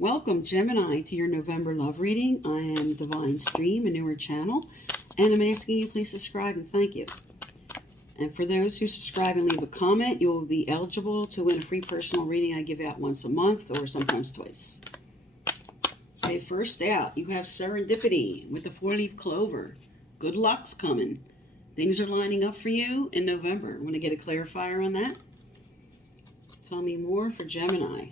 Welcome, Gemini, to your November love reading. I am Divine Stream, a newer channel, and I'm asking you please subscribe and thank you. And for those who subscribe and leave a comment, you will be eligible to win a free personal reading I give out once a month or sometimes twice. Okay, first out, you have Serendipity with the 4-leaf clover. Good luck's coming. Things are lining up for you in November. Want to get a clarifier on that? Tell me more for Gemini.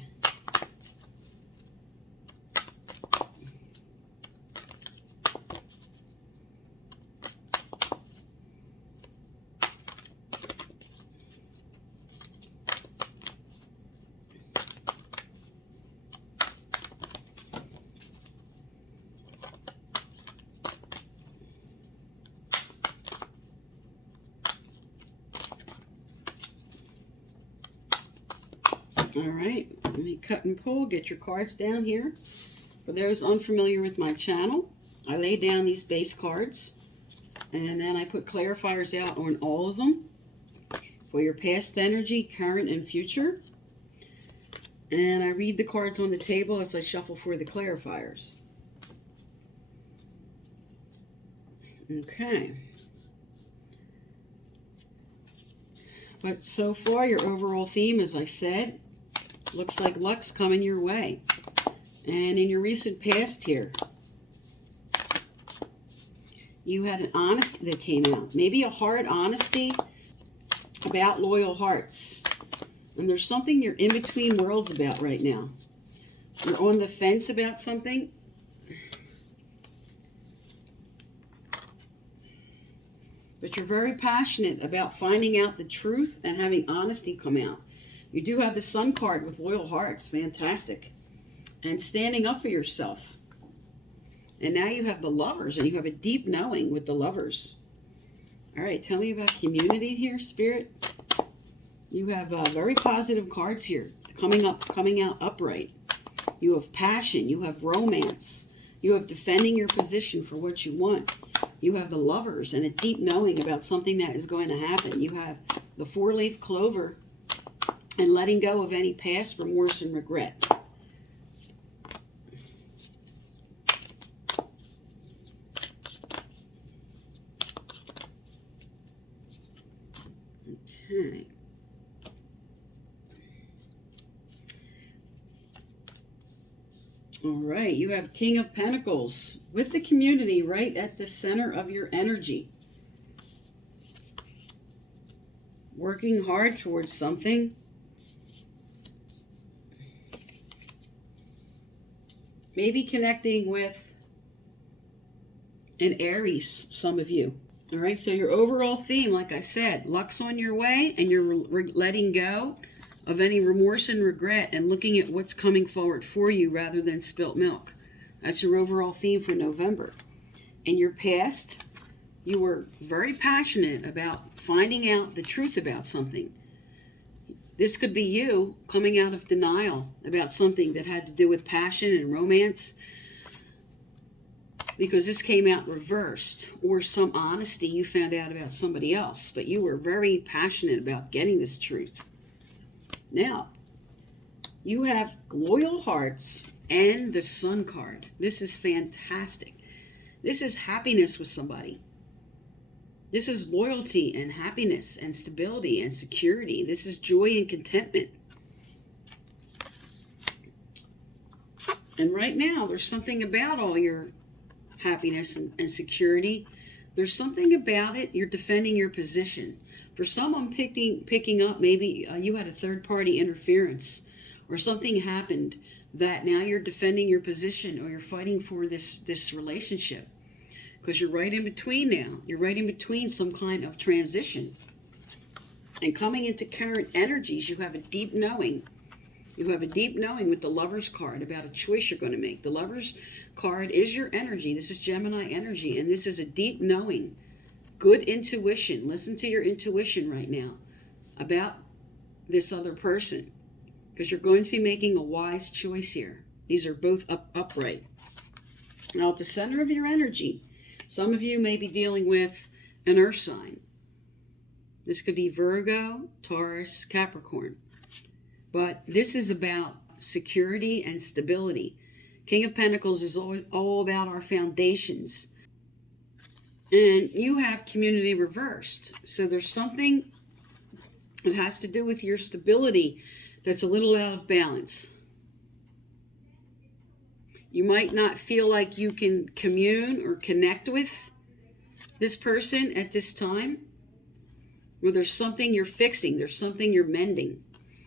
All right, let me cut and pull, get your cards down here. For those unfamiliar with my channel, I lay down these base cards, and then I put clarifiers out on all of them for your past energy, current, and future. And I read the cards on the table as I shuffle for the clarifiers. Okay. But so far, your overall theme, as I said, looks like luck's coming your way. And in your recent past here, you had an honesty that came out. Maybe a hard honesty about loyal hearts. And there's something you're in between worlds about right now. You're on the fence about something. But you're very passionate about finding out the truth and having honesty come out. You do have the Sun card with loyal hearts. Fantastic. And standing up for yourself. And now you have the Lovers, and you have a deep knowing with the Lovers. All right, tell me about community here, Spirit. You have very positive cards here. Coming out upright. You have passion. You have romance. You have defending your position for what you want. You have the Lovers and a deep knowing about something that is going to happen. You have the 4-leaf clover and letting go of any past remorse and regret. Okay. All right, you have King of Pentacles with the community right at the center of your energy. Working hard towards something. Maybe connecting with an Aries, some of you. All right, so your overall theme, like I said, luck's on your way, and you're letting go of any remorse and regret and looking at what's coming forward for you rather than spilt milk. That's your overall theme for November. In your past, you were very passionate about finding out the truth about something. This could be you coming out of denial about something that had to do with passion and romance, because this came out reversed, or some honesty you found out about somebody else, but you were very passionate about getting this truth. Now, you have loyal hearts and the Sun card. This is fantastic. This is happiness with somebody. This is loyalty and happiness and stability and security. This is joy and contentment. And right now, there's something about all your happiness and security. There's something about it. You're defending your position. For someone picking up, maybe you had a third-party interference or something happened that now you're defending your position, or you're fighting for this relationship. Because you're right in between now. You're right in between some kind of transition. And coming into current energies, you have a deep knowing. You have a deep knowing with the Lovers card about a choice you're going to make. The Lovers card is your energy. This is Gemini energy. And this is a deep knowing. Good intuition. Listen to your intuition right now about this other person. Because you're going to be making a wise choice here. These are both upright. Now at the center of your energy, some of you may be dealing with an earth sign. This could be Virgo, Taurus, Capricorn. But this is about security and stability. King of Pentacles is always all about our foundations. And you have community reversed. So there's something that has to do with your stability that's a little out of balance. You might not feel like you can commune or connect with this person at this time. Well, there's something you're fixing. There's something you're mending.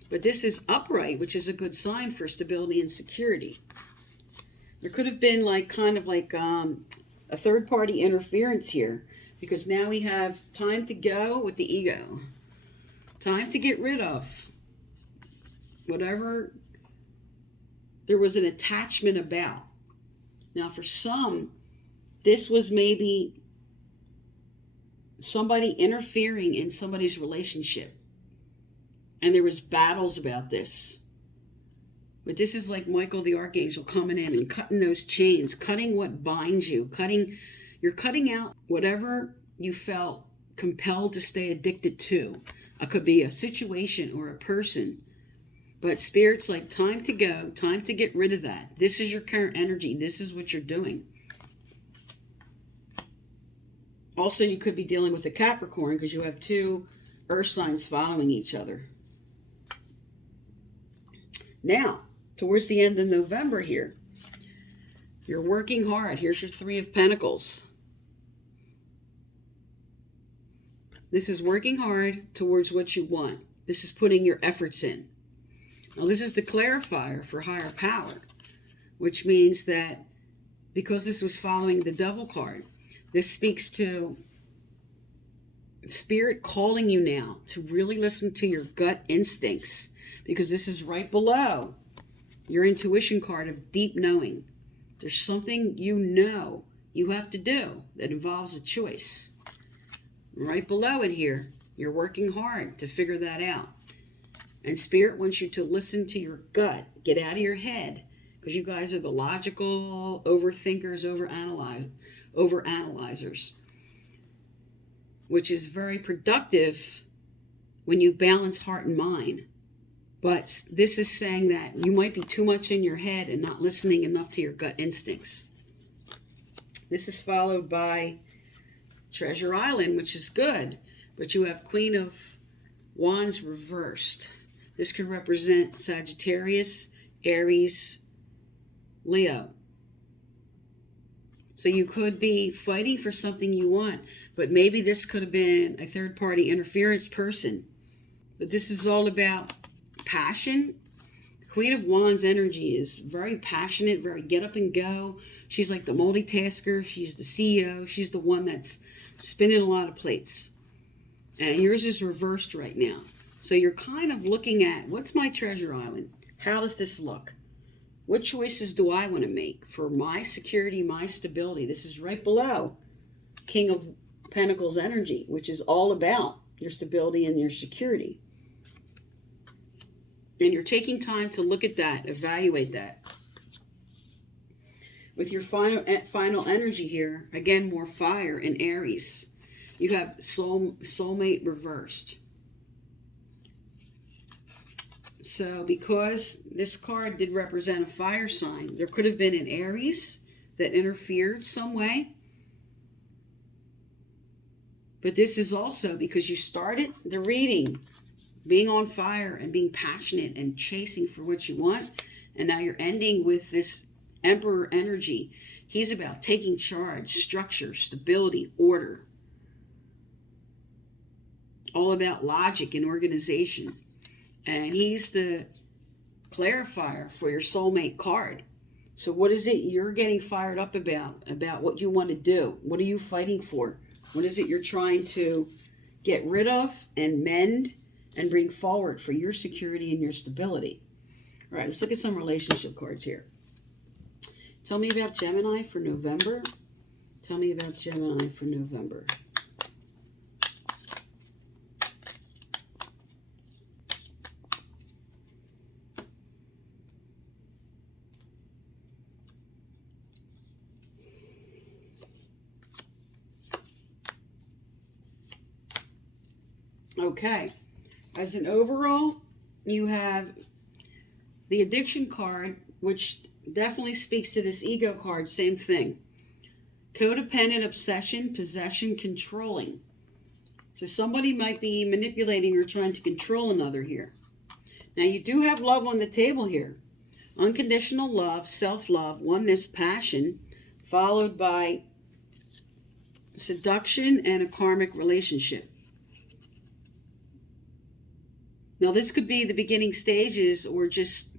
But this is upright, which is a good sign for stability and security. There could have been a third-party interference here, because now we have time to go with the ego. Time to get rid of whatever there was an attachment about. Now, for some, this was maybe somebody interfering in somebody's relationship. And there was battles about this. But this is like Michael the Archangel coming in and cutting those chains, cutting what binds you, you're cutting out whatever you felt compelled to stay addicted to. It could be a situation or a person. But Spirit's like, time to go, time to get rid of that. This is your current energy. This is what you're doing. Also, you could be dealing with a Capricorn because you have two earth signs following each other. Now, towards the end of November here, you're working hard. Here's your Three of Pentacles. This is working hard towards what you want. This is putting your efforts in. Now, this is the clarifier for higher power, which means that because this was following the Devil card, this speaks to Spirit calling you now to really listen to your gut instincts, because this is right below your intuition card of deep knowing. There's something you have to do that involves a choice. Right below it here, you're working hard to figure that out. And Spirit wants you to listen to your gut. Get out of your head, because you guys are the logical overthinkers, overanalyzers, which is very productive when you balance heart and mind. But this is saying that you might be too much in your head and not listening enough to your gut instincts. This is followed by Treasure Island, which is good, but you have Queen of Wands reversed. This could represent Sagittarius, Aries, Leo. So you could be fighting for something you want, but maybe this could have been a third-party interference person. But this is all about passion. Queen of Wands energy is very passionate, very get up and go. She's like the multitasker. She's the CEO. She's the one that's spinning a lot of plates. And yours is reversed right now. So you're kind of looking at, what's my treasure island? How does this look? What choices do I want to make for my security, my stability? This is right below King of Pentacles energy, which is all about your stability and your security. And you're taking time to look at that, evaluate that. With your final energy here, again, more fire in Aries. You have soulmate reversed. So because this card did represent a fire sign, there could have been an Aries that interfered some way. But this is also because you started the reading being on fire and being passionate and chasing for what you want. And now you're ending with this Emperor energy. He's about taking charge, structure, stability, order. All about logic and organization. And he's the clarifier for your soulmate card. So what is it you're getting fired up about what you want to do? What are you fighting for? What is it you're trying to get rid of and mend and bring forward for your security and your stability? All right, let's look at some relationship cards here. Tell me about Gemini for November. Tell me about Gemini for November. Okay, as an overall, you have The addiction card, which definitely speaks to this ego card, same thing. Codependent, obsession, possession, controlling. So somebody might be manipulating or trying to control another here. Now you do have love on the table here. Unconditional love, self-love, oneness, passion, followed by seduction and a karmic relationship. Now this could be the beginning stages or just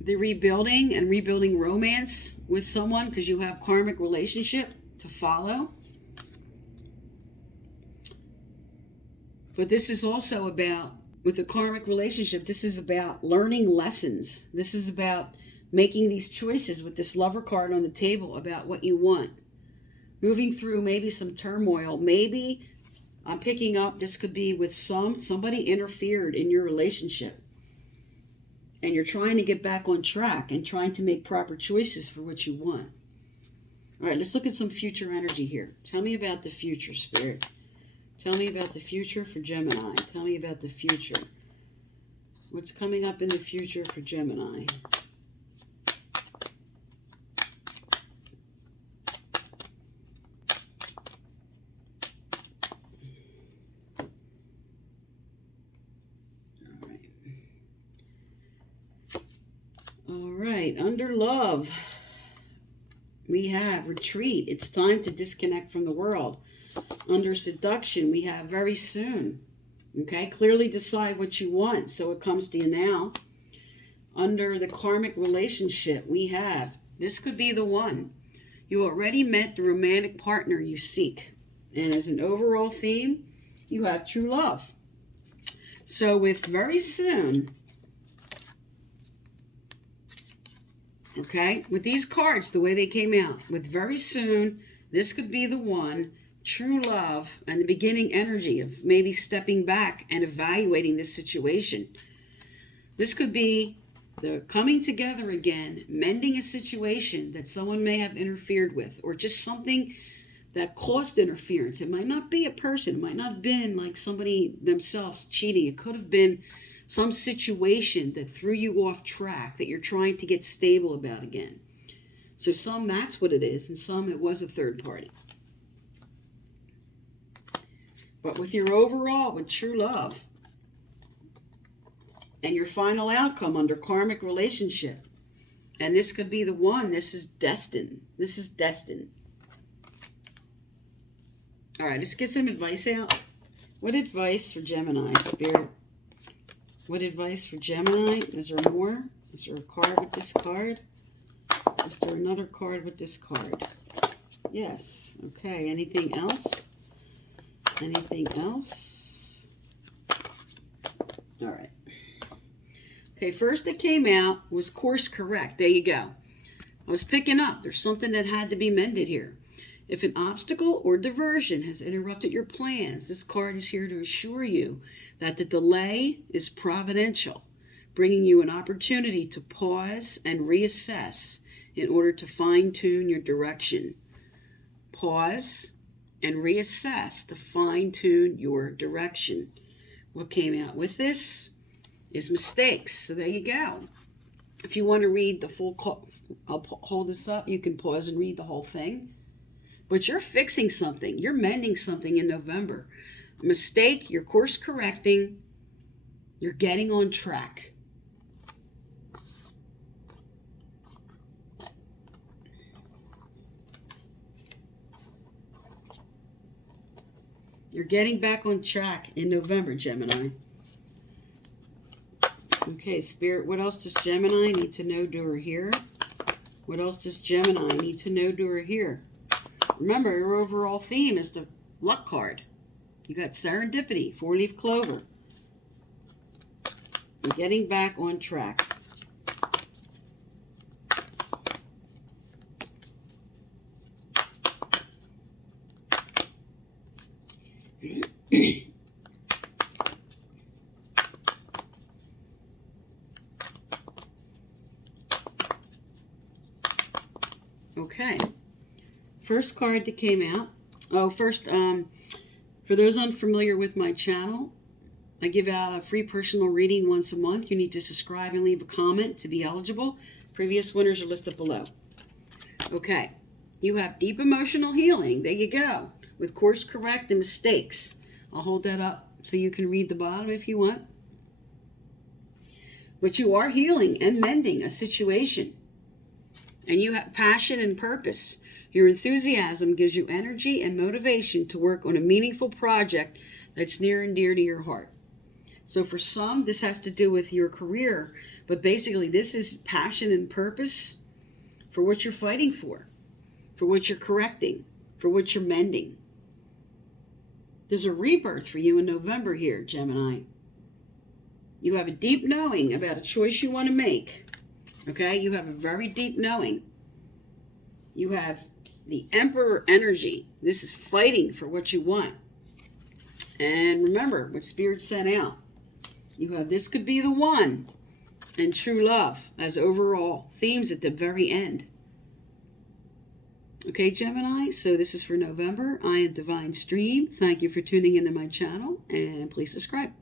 the rebuilding and rebuilding romance with someone because you have karmic relationship to follow. But this is also about, with a karmic relationship, this is about learning lessons. This is about making these choices with this lover card on the table about what you want. Moving through maybe some turmoil. Maybe I'm picking up, this could be with somebody interfered in your relationship. And you're trying to get back on track and trying to make proper choices for what you want. All right, let's look at some future energy here. Tell me about the future, Spirit. Tell me about the future for Gemini. Tell me about the future. What's coming up in the future for Gemini? All right, under love, we have retreat. It's time to disconnect from the world. Under seduction, we have very soon. Okay, clearly decide what you want so it comes to you now. Under the karmic relationship, we have, this could be the one. You already met the romantic partner you seek. And as an overall theme, you have true love. So with very soon, okay, with these cards, the way they came out, with very soon, this could be the one. True love and the beginning energy of maybe stepping back and evaluating this situation. This could be the coming together again, mending a situation that someone may have interfered with, or just something that caused interference. It might not be a person, it might not have been like somebody themselves cheating. It could have been some situation that threw you off track that you're trying to get stable about again. So some, that's what it is, and some it was a third party. But with your overall, with true love, and your final outcome under karmic relationship, and this could be the one, this is destined. This is destined. All right, let's get some advice out. What advice for Gemini, Spirit? What advice for Gemini? Is there more? Is there a card with this card? Is there another card with this card? Yes. Okay, anything else? Anything else? All right. Okay, first that came out was course correct. There you go. I was picking up. There's something that had to be mended here. If an obstacle or diversion has interrupted your plans, this card is here to assure you that the delay is providential, bringing you an opportunity to pause and reassess in order to fine-tune your direction. Pause and reassess to fine-tune your direction. What came out with this is mistakes. So there you go. If you want to read the full call, I'll hold this up. You can pause and read the whole thing. But you're fixing something. You're mending something in November. Mistake, you're course correcting. You're getting on track. You're getting back on track in November, Gemini. Okay, Spirit, what else does Gemini need to know, do, or hear? What else does Gemini need to know, do, or hear? Remember, your overall theme is the luck card. You got serendipity, four-leaf clover. You're getting back on track. Okay. First card that came out. Oh, first, for those unfamiliar with my channel, I give out a free personal reading once a month. You need to subscribe and leave a comment to be eligible. Previous winners are listed below. Okay. You have deep emotional healing. There you go. With course correct and mistakes. I'll hold that up so you can read the bottom if you want. But you are healing and mending a situation. And you have passion and purpose. Your enthusiasm gives you energy and motivation to work on a meaningful project that's near and dear to your heart. So for some, this has to do with your career. But basically, this is passion and purpose for what you're fighting for what you're correcting, for what you're mending. There's a rebirth for you in November here, Gemini. You have a deep knowing about a choice you want to make. Okay? You have a very deep knowing. You have the Emperor energy. This is fighting for what you want. And remember what Spirit sent out. You have this could be the one and true love as overall themes at the very end. Okay, Gemini, so this is for November. I am Divine Stream. Thank you for tuning into my channel, and please subscribe.